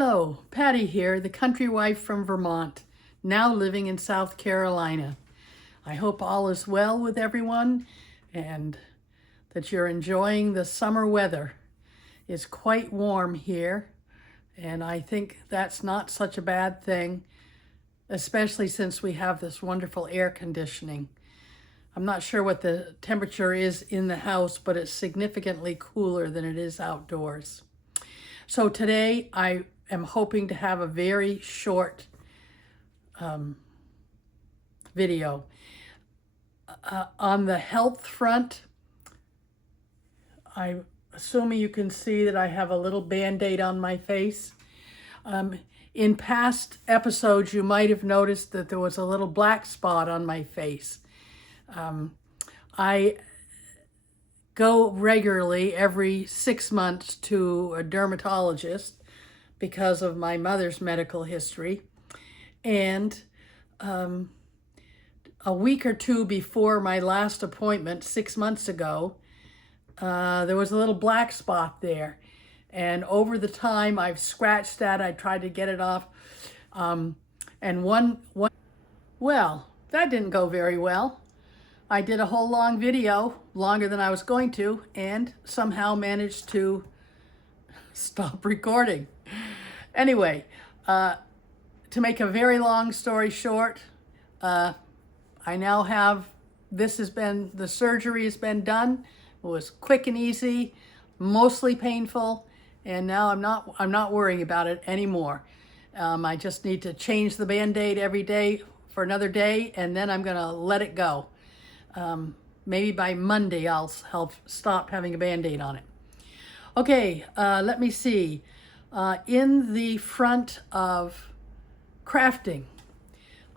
Hello, Patty here, the country wife from Vermont, now living in South Carolina. I hope all is well with everyone and that you're enjoying the summer weather. It's quite warm here, and I think that's not such a bad thing, especially since we have this wonderful air conditioning. I'm not sure what the temperature is in the house, but it's significantly cooler than it is outdoors. So today I am hoping to have a very short video. On the health front, I'm assuming you can see that I have a little band-aid on my face. In past episodes, you might have noticed that there was a little black spot on my face. I go regularly every 6 months to a dermatologist because of my mother's medical history. And a week or two before my last appointment, 6 months ago, there was a little black spot there. And over the time, I've scratched that. I tried to get it off. Well, that didn't go very well. I did a whole long video, longer than I was going to, and somehow managed to stop recording. Anyway, to make a very long story short, I now have, the surgery has been done. It was quick and easy, mostly painful, and now I'm not worrying about it anymore. I just need to change the Band-Aid every day for another day, and then I'm gonna let it go. Maybe by Monday I'll stop having a Band-Aid on it. Okay, let me see. In the front of crafting,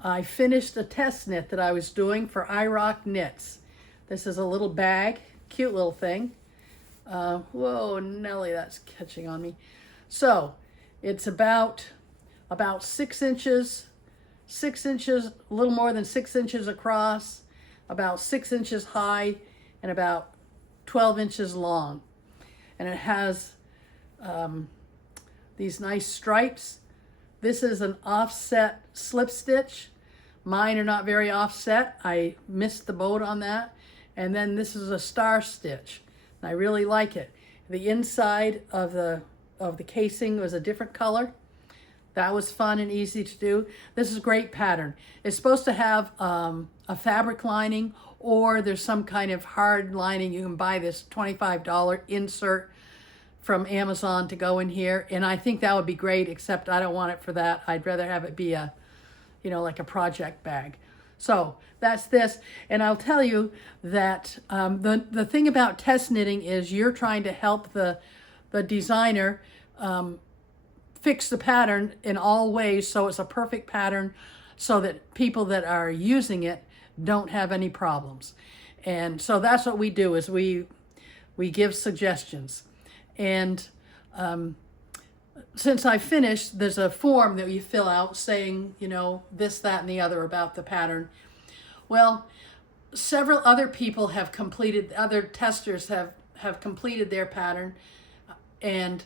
I finished a test knit that I was doing for Irocknits. This is a little bag, cute little thing. Whoa, Nelly, that's catching on me. So it's about 6 inches, a little more than 6 inches across, about 6 inches high, and about 12 inches long. And it has these nice stripes. This is an offset slip stitch. Mine are not very offset. I missed the boat on that. And then this is a star stitch. And I really like it. The inside of the casing was a different color. That was fun and easy to do. This is a great pattern. It's supposed to have a fabric lining, or there's some kind of hard lining. You can buy this $25 insert from Amazon to go in here, and I think that would be great, except I don't want it for that. I'd rather have it be a, like a project bag. So that's this, and I'll tell you that the thing about test knitting is you're trying to help the designer fix the pattern in all ways so it's a perfect pattern so that people that are using it don't have any problems. And so that's what we do, is we give suggestions. And since I finished, there's a form that you fill out saying, this, that, and the other about the pattern. Well, several other people have completed, other testers have completed their pattern, and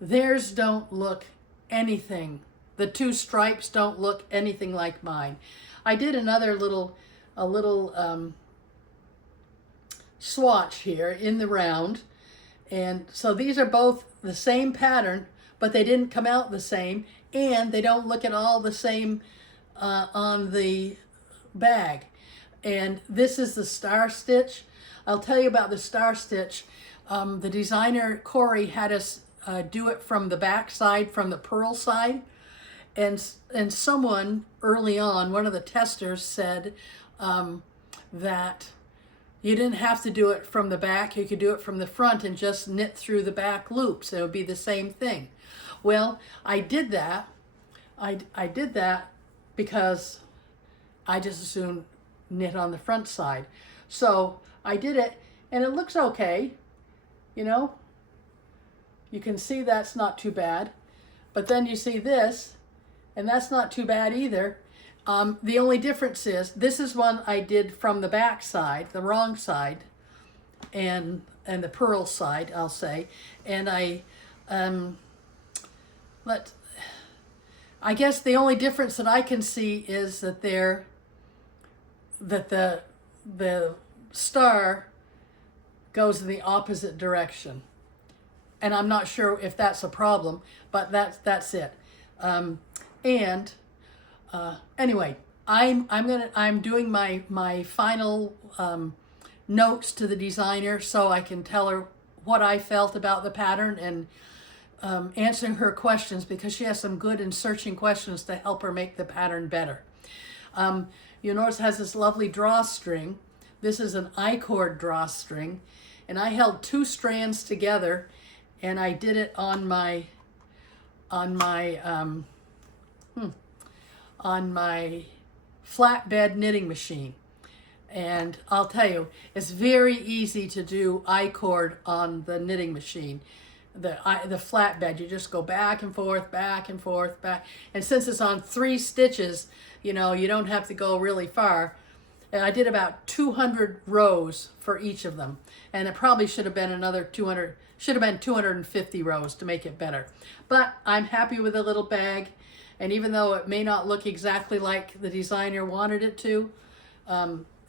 theirs don't look anything. The two stripes don't look anything like mine. I did another a little swatch here in the round. And so these are both the same pattern, but they didn't come out the same, and they don't look at all the same on the bag. And this is the star stitch. I'll tell you about the star stitch. The designer, Corey, had us do it from the back side, from the purl side. And someone early on, one of the testers, said that you didn't have to do it from the back. You could do it from the front and just knit through the back loops. It would be the same thing. Well, I did that. I did that because I just as soon knit on the front side. So I did it, and it looks okay. You can see that's not too bad. But then you see this, and that's not too bad either. The only difference is, this is one I did from the back side, the wrong side, and the purl side, I'll say. And I, I guess the only difference that I can see is that the star goes in the opposite direction. And I'm not sure if that's a problem, but that's it. And anyway, I'm doing my final notes to the designer so I can tell her what I felt about the pattern, and answering her questions, because she has some good and searching questions to help her make the pattern better. You'll notice it has this lovely drawstring. This is an I-cord drawstring, and I held 2 strands together, and I did it on my flatbed knitting machine. And I'll tell you, it's very easy to do I-cord on the knitting machine. The flatbed, you just go back and forth, back. And since it's on 3 stitches, you know, you don't have to go really far. And I did about 200 rows for each of them. And it probably should have been another 250 rows to make it better. But I'm happy with the little bag. And even though it may not look exactly like the designer wanted it to,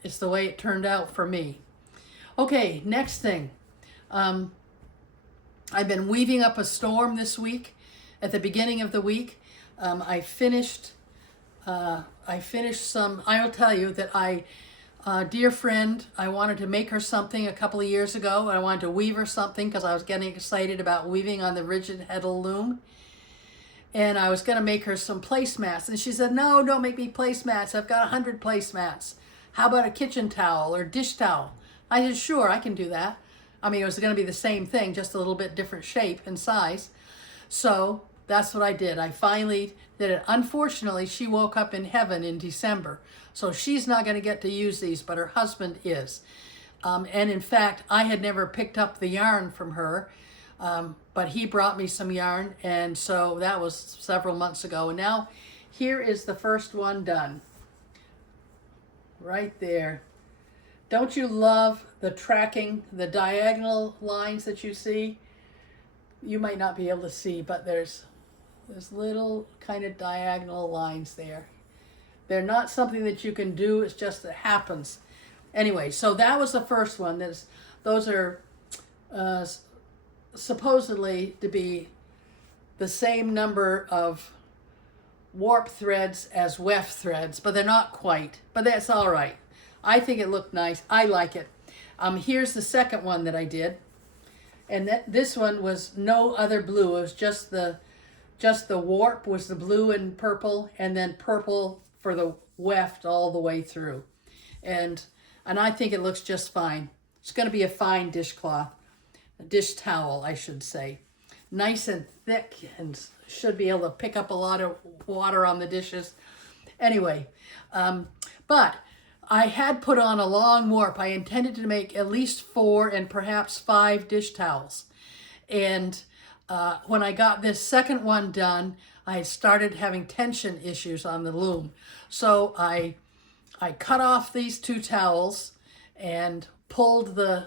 it's the way it turned out for me. Okay, next thing. I've been weaving up a storm this week. At the beginning of the week, I finished some. I will tell you that dear friend, I wanted to make her something a couple of years ago. I wanted to weave her something because I was getting excited about weaving on the rigid Heddle Loom. And I was going to make her some placemats. And she said, no, don't make me placemats. I've got 100 placemats. How about a kitchen towel or dish towel? I said, sure, I can do that. I mean, it was going to be the same thing, just a little bit different shape and size. So that's what I did. I finally did it. Unfortunately, she woke up in heaven in December. So she's not going to get to use these, but her husband is. And in fact, I had never picked up the yarn from her. But he brought me some yarn, and so that was several months ago. And now here is the first one done. Right there. Don't you love the tracking, the diagonal lines that you see? You might not be able to see, but there's little kind of diagonal lines there. They're not something that you can do, it's just it happens. Anyway, so that was the first one. Those are supposedly to be the same number of warp threads as weft threads, but they're not quite, but that's all right. I think it looked nice. I like it. Here's the second one that I did, and this one was no other blue. It was just the warp was the blue and purple, and then purple for the weft all the way through, and I think it looks just fine. It's going to be a fine dishcloth. A dish towel, I should say. Nice and thick, and should be able to pick up a lot of water on the dishes. Anyway, but I had put on a long warp. I intended to make at least 4 and perhaps 5 dish towels. And when I got this second one done, I started having tension issues on the loom. So I cut off these 2 towels and pulled the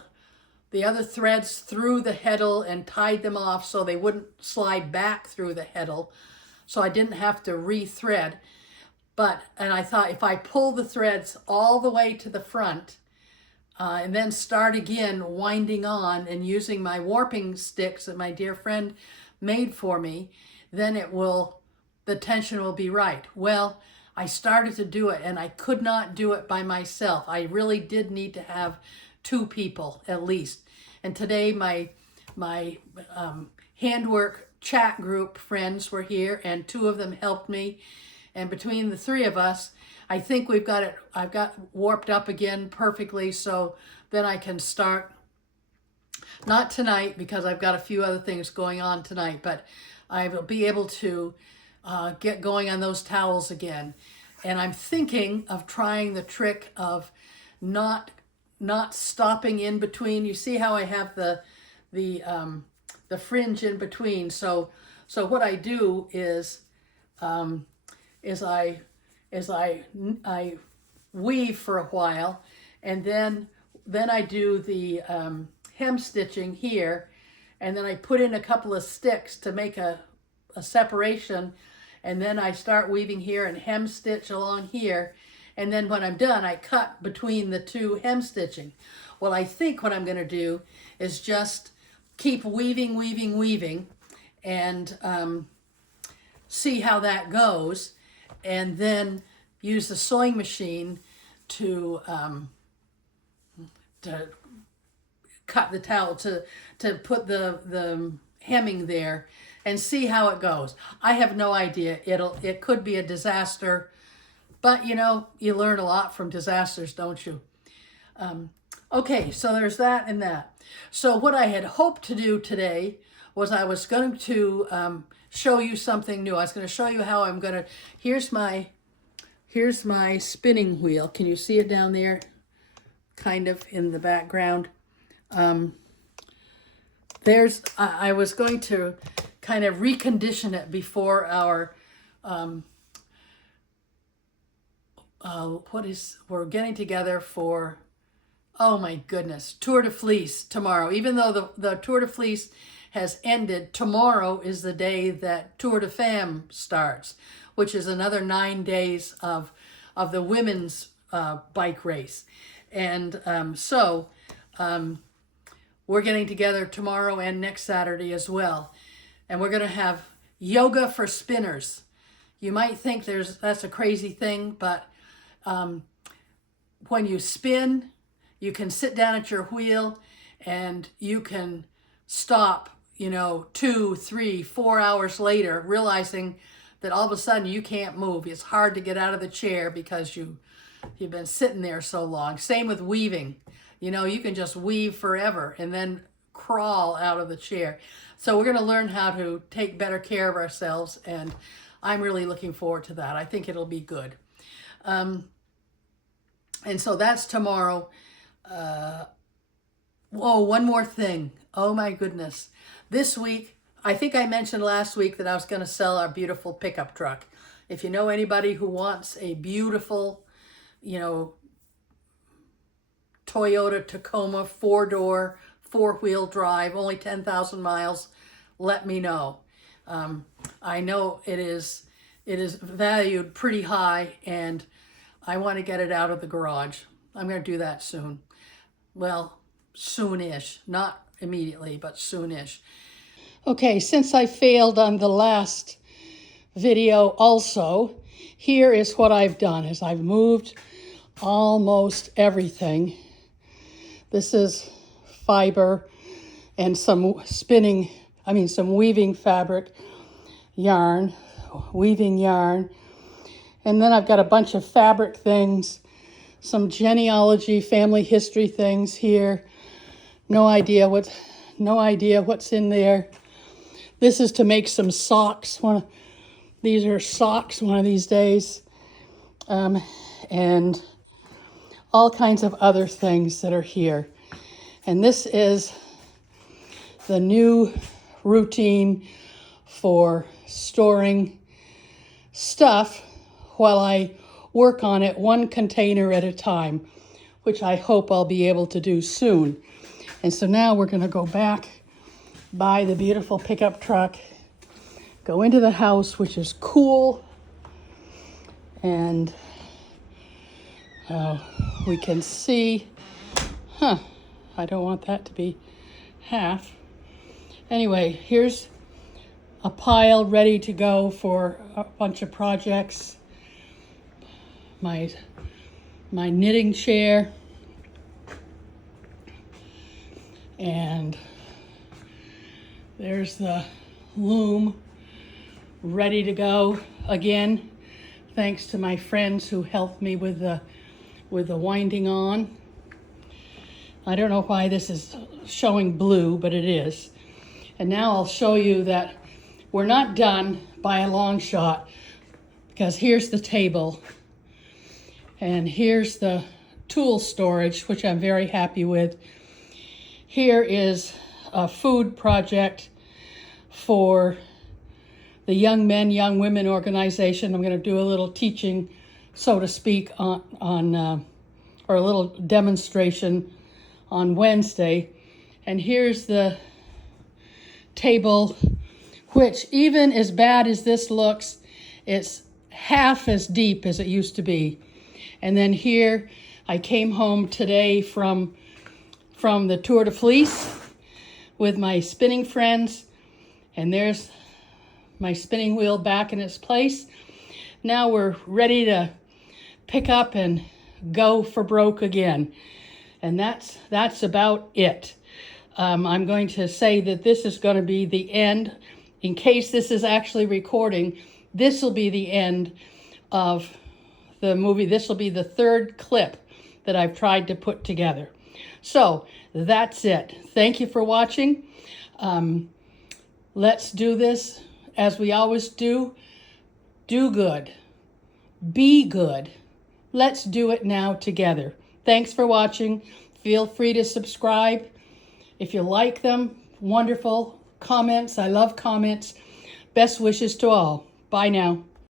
other threads through the heddle and tied them off so they wouldn't slide back through the heddle, so I didn't have to rethread. And I thought, if I pull the threads all the way to the front and then start again winding on and using my warping sticks that my dear friend made for me, then the tension will be right. Well, I started to do it, and I could not do it by myself. I really did need to have 2 people at least. And today my handwork chat group friends were here, and 2 of them helped me. And between the 3 of us, I think I've got warped up again perfectly, so then I can start, not tonight because I've got a few other things going on tonight, but I will be able to get going on those towels again. And I'm thinking of trying the trick of not stopping in between. You see how I have the fringe in between. So what I do is I weave for a while, and then I do the hem stitching here, and then I put in a couple of sticks to make a separation, and then I start weaving here and hem stitch along here, and then when I'm done I cut between the two hem stitching. Well, I think what I'm going to do is just keep weaving, weaving, weaving, and see how that goes, and then use the sewing machine to cut the towel, to put the hemming there, and see how it goes. I have no idea. It could be a disaster, but you know, you learn a lot from disasters, don't you? Okay, so there's that and that. So what I had hoped to do today was I was going to show you something new. I was going to show you how I'm going to, here's my spinning wheel. Can you see it down there? Kind of in the background. I was going to kind of recondition it before our, we're getting together for, oh my goodness, Tour de Fleece tomorrow. Even though the Tour de Fleece has ended, tomorrow is the day that Tour de Femme starts, which is another 9 days of the women's bike race. And so we're getting together tomorrow and next Saturday as well. And we're going to have yoga for spinners. You might think that's a crazy thing, but when you spin, you can sit down at your wheel and you can stop, 2, 3, 4 hours later, realizing that all of a sudden you can't move. It's hard to get out of the chair because you've been sitting there so long. Same with weaving. You can just weave forever and then crawl out of the chair. So we're going to learn how to take better care of ourselves, and I'm really looking forward to that. I think it'll be good. And so that's tomorrow. One more thing. Oh my goodness. This week, I think I mentioned last week that I was going to sell our beautiful pickup truck. If you know anybody who wants a beautiful, Toyota Tacoma 4-door, 4-wheel drive, only 10,000 miles, let me know. I know it is valued pretty high, and I want to get it out of the garage. I'm going to do that soon. Well, soonish, not immediately, but soonish. Okay, since I failed on the last video also, here is what I've done, is I've moved almost everything. This is fiber and some weaving fabric yarn, weaving yarn. And then I've got a bunch of fabric things, some genealogy, family history things here. No idea what's in there. This is to make some socks. These are socks one of these days. And all kinds of other things that are here. And this is the new routine for storing stuff while I work on it, one container at a time, which I hope I'll be able to do soon. And so now we're going to go back, buy the beautiful pickup truck, go into the house, which is cool, and we can see, I don't want that to be half. Anyway, here's a pile ready to go for a bunch of projects. My knitting chair, and there's the loom ready to go again, thanks to my friends who helped me with the winding on. I don't know why this is showing blue, but it is. And now I'll show you that we're not done by a long shot, because here's the table and here's the tool storage, which I'm very happy with. Here is a food project for the Young Men, Young Women organization. I'm going to do a little teaching, so to speak, or a little demonstration on Wednesday. And here's the table, which, even as bad as this looks, It's half as deep as it used to be. And then here, I came home today from the Tour de Fleece with my spinning friends, and there's my spinning wheel back in its place. Now we're ready to pick up and go for broke again. And that's about it. I'm going to say that this is going to be the end. In case this is actually recording, this will be the end of the movie. This will be the third clip that I've tried to put together. So that's it. Thank you for watching. Let's do this as we always do. Do good. Be good. Let's do it now together. Thanks for watching. Feel free to subscribe. If you like them, wonderful. Comments. I love comments. Best wishes to all. Bye now.